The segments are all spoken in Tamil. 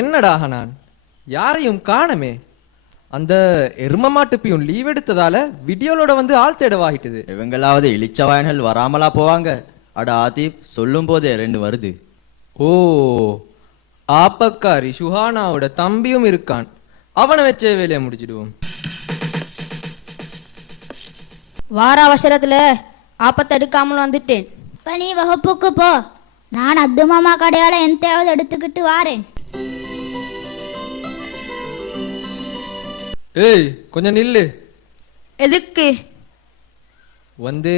என்னடா நான் யாரையும் காணமே. அந்த எரும மாட்டுப்பியும் லீவ் எடுத்ததால வீடியோலோட வந்து ஆள் தேடவாகிட்டது. இவங்களாவது இளிச்சவாயன்கள் வராமலா போவாங்க? அட ஆதிப், சொல்லும் போதே 2 வருது. ஓ, ஆப்பக்காரி சுஹானாவோட தம்பியும் இருக்கான். அவனை வச்ச வேலையை முடிச்சிடுவோம். வார அவசரத்துல ஆப்பத்தை எடுக்காமல் வந்துட்டேன். இப்ப நீ வகுப்புக்கு போ, நான் அத்து மாமா கடையால எந்தாவது எடுத்துக்கிட்டு வாரேன். ஏய், கொஞ்சம் நில்லு. எதுக்கு? வந்து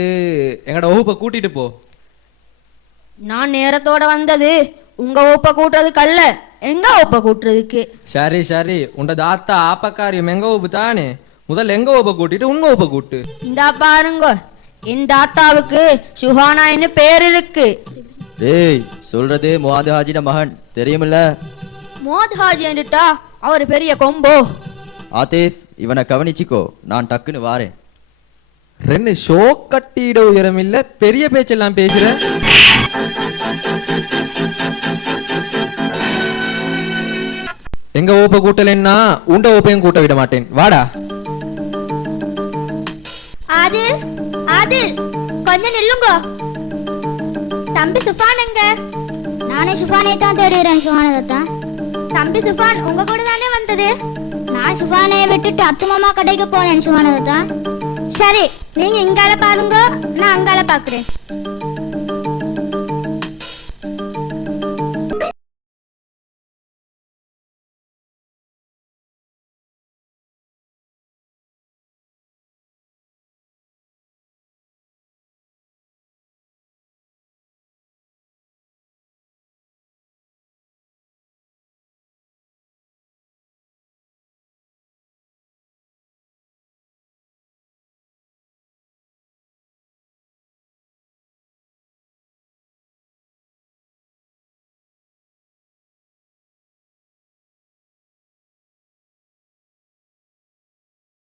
எங்கட வகுப்பை கூட்டிட்டு போ. நான் நேரத்தோட வந்தது உங்க வகுப்பை கூட்டுறதுக்கு அல்ல, எங்க வகுப்பை கூட்டுறதுக்கு. சரி சரி, உண்ட தாத்தா ஆப்பக்காரியம் எங்க வகுப்பு தானே. முதல்ல எங்க வகுப்பை கூட்டிட்டு உங்க வகுப்பை கூட்டு. இந்தா பாருங்க, என் தாத்தாவுக்கு சுஹானா என்ன பேர் இருக்கு. டேய், சொல்றது முவாது ஹாஜின மகன் தெரியுமில்ல? மோத் ஹாஜி என்றுட்டா அவர் பெரிய கொம்போ. ஆதிப், இவனை கவனிச்சிக்கோ, நான் டக்குன்னு வாரேன். 2 ஷோ கட்டிட உயரம் இல்ல, பெரிய பேச்செல்லாம் பேசுற. எங்க ஓப்ப கூட்டலன்னா உண்ட ஓப்பையும் கூட்ட விட மாட்டேன். வாடா. ஆதில், ஆதில், கொஞ்சம் நில்லுங்க. தம்பி சுஃபான் எங்க? நானே சுஃபானை தான் தேடுறேன். சுஃபானை தான். தம்பி சுஃபான் உங்க கூட தானே வந்தது? நான் சுஃபானை விட்டுட்டு அத்து மாமா கடைக்கு போனேன். சுஃபானை தான். சரி, நீங்க இங்கால பாருங்க, நான் அங்கால பாக்குறேன்.